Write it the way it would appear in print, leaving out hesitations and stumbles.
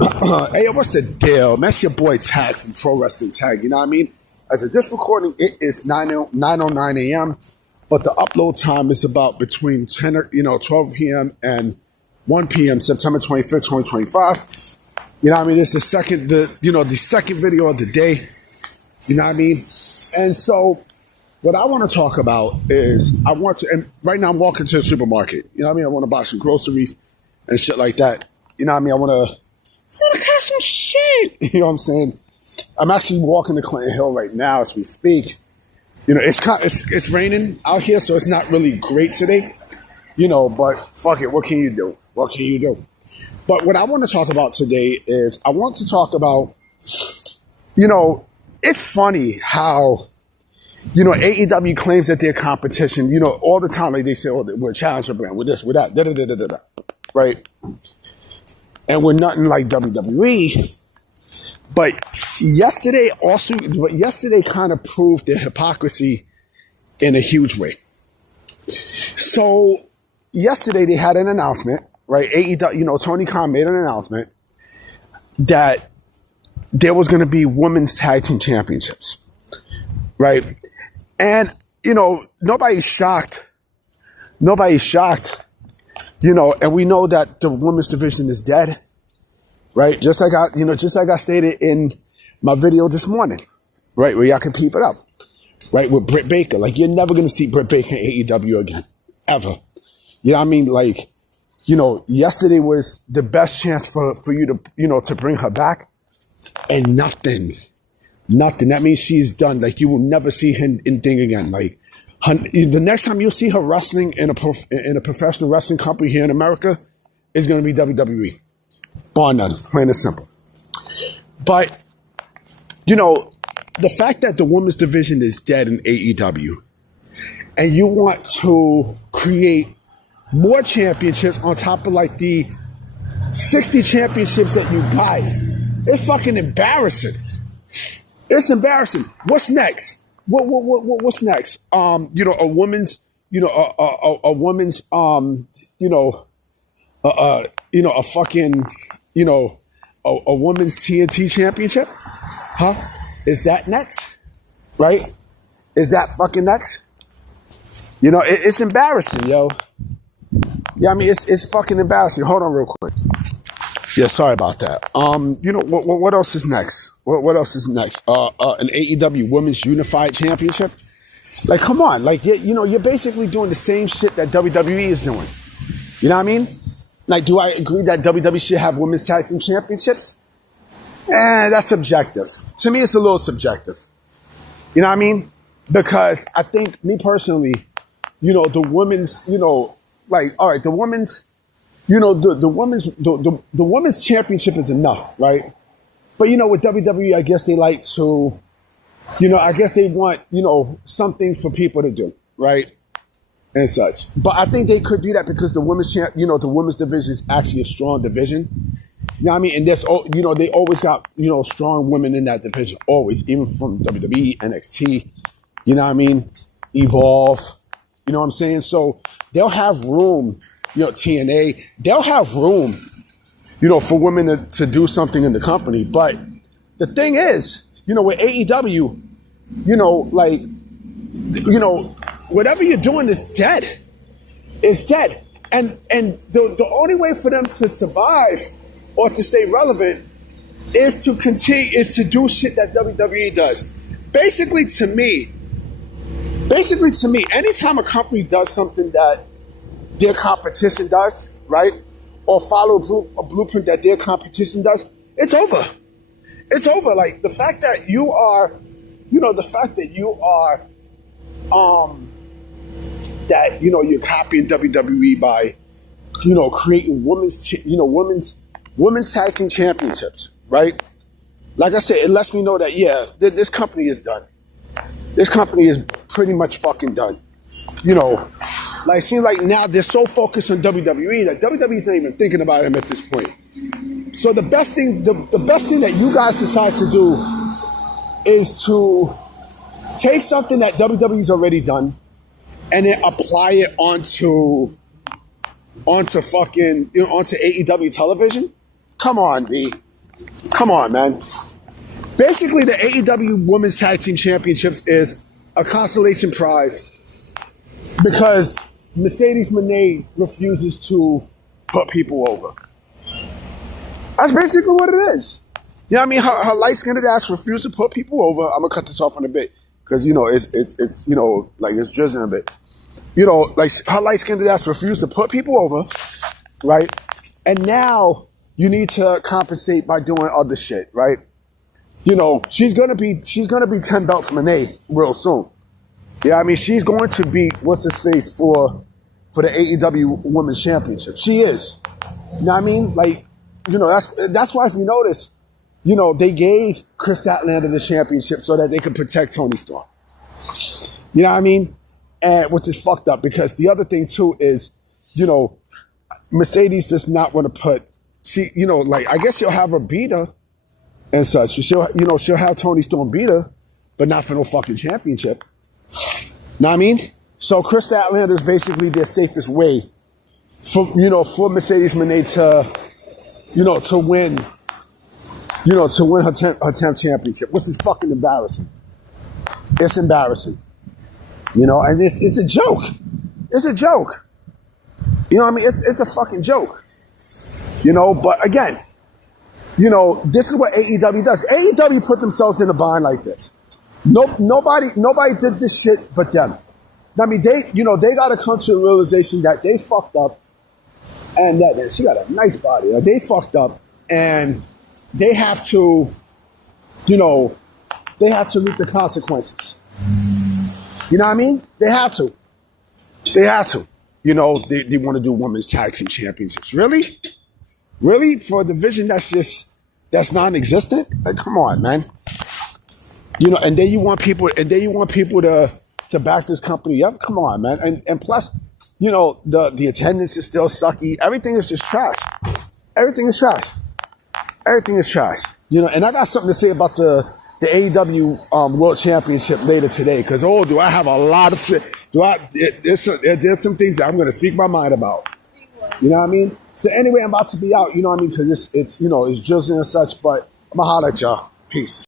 Hey, what's the deal? That's your boy Tag from Pro Wrestling Tag. You know what I mean? As of this recording, it is 9:09 a.m. But the upload time is about between 12 p.m. and 1 p.m. September 25th, 2025. You know what I mean? It's the second video of the day. You know what I mean? And so, what I want to talk about is and right now I'm walking to the supermarket. You know what I mean? I want to buy some groceries and shit like that. You know what I mean? I want to catch some shit. You know what I'm saying? I'm actually walking to Clinton Hill right now as we speak. You know, it's raining out here, so it's not really great today. You know, but fuck it. What can you do? What can you do? But what I want to talk about today is I want to talk about, you know, it's funny how, you know, AEW claims that they're competition, you know, all the time. Like they say, oh, we're a challenger brand, we're this, we're that, da-da-da-da-da-da, right? And we're nothing like WWE. But yesterday kind of proved their hypocrisy in a huge way. So yesterday they had an announcement, right? AEW, you know, Tony Khan made an announcement that there was going to be women's tag team championships, right? And, you know, nobody's shocked. Nobody's shocked, you know, and we know that the women's division is dead, right? Just like I stated in my video this morning, right? Where y'all can peep it up, right? With Britt Baker. Like, you're never going to see Britt Baker in AEW again, ever. You know what I mean? Like, you know, yesterday was the best chance for you to, you know, to bring her back, and nothing. That means she's done. Like, you will never see her in thing again. Like, the next time you'll see her wrestling in a professional wrestling company here in America is going to be WWE. Bar none, plain and simple. But, you know, the fact that the women's division is dead in AEW, and you want to create more championships on top of like the 60 championships that you got, it's fucking embarrassing. It's embarrassing. What's next? What's next? You know, a woman's, you know, a woman's, you know, a fucking, you know, a women's TNT championship? Huh? Is that next? Right? Is that fucking next? You know, it's embarrassing, yo. Yeah, I mean, it's fucking embarrassing. Hold on real quick. Yeah, sorry about that. You know, what else is next? What else is next? An AEW Women's Unified Championship? Like, come on. Like, you know, you're basically doing the same shit that WWE is doing. You know what I mean? Like, do I agree that WWE should have women's tag team championships? That's subjective. To me, it's a little subjective. You know what I mean? Because I think, me personally, you know, the women's, you know, like, all right, the women's, you know, the women's championship is enough, right? But, you know, with WWE, I guess they like to, you know, I guess they want, you know, something for people to do, right? And such. But I think they could do that because the women's the women's division is actually a strong division. You know what I mean? And there's, you know, they always got, you know, strong women in that division, always, even from WWE, NXT, you know what I mean? Evolve, you know what I'm saying? So they'll have room, you know, TNA, they'll have room, you know, for women to do something in the company. But the thing is, you know, with AEW, you know, like, you know, whatever you're doing is dead. It's dead. And the only way for them to survive or to stay relevant is to do shit that WWE does. Basically to me, anytime a company does something that their competition does, right? Or follow a blueprint that their competition does, it's over. It's over. Like, the fact that you are, that, you know, you're copying WWE by, you know, creating women's tag team championships, right? Like I said, it lets me know that, yeah, this company is done. This company is pretty much fucking done. You know, like, it seems like now they're so focused on WWE that WWE's not even thinking about him at this point. So the best thing that you guys decide to do is to take something that WWE's already done and then apply it onto fucking, you know, onto AEW television. Come on, B. Come on, man. Basically, the AEW Women's Tag Team Championships is a consolation prize because Mercedes Moné refuses to put people over. That's basically what it is. You know what I mean? Her light-skinned ass refuses to put people over. I'm gonna cut this off in a bit because it's like it's drizzling a bit. Like her light-skinned ass refused to put people over, right? And now you need to compensate by doing other shit, right? She's gonna be 10 belts Monet real soon. Yeah, I mean she's going to beat what's his face for the AEW Women's Championship. She is. You know what I mean? Like, that's why if you notice, they gave Chris Statlander the championship so that they could protect Toni Storm. You know what I mean? And which is fucked up because the other thing too is, Mercedes does not want to put I guess she'll have her beat her and such. She'll have Toni Storm beat her, but not for no fucking championship. Know what I mean? So Chris Statlander is basically their safest way for Mercedes Moné to win her 10th championship, which is fucking embarrassing. It's embarrassing. And it's a joke. It's a joke. You know what I mean? It's a fucking joke. But again, this is what AEW does. AEW put themselves in a bind like this. Nobody did this shit but them. I mean, they got to come to the realization that they fucked up, and that she got a nice body. Like, they fucked up, and they have to, reap the consequences. You know what I mean? They have to. They want to do women's tag team championships. Really? Really? For a division that's non-existent? Like, come on, man. And then you want people to back this company up. Come on, man. And plus, the attendance is still sucky. Everything is just trash. Everything is trash. Everything is trash. And I got something to say about the AEW World Championship later today. Because, do I have a lot of shit. There's some things that I'm going to speak my mind about. You know what I mean? So anyway, I'm about to be out, you know what I mean? Because it's drizzling and such. But I'm going to holler at y'all. Peace.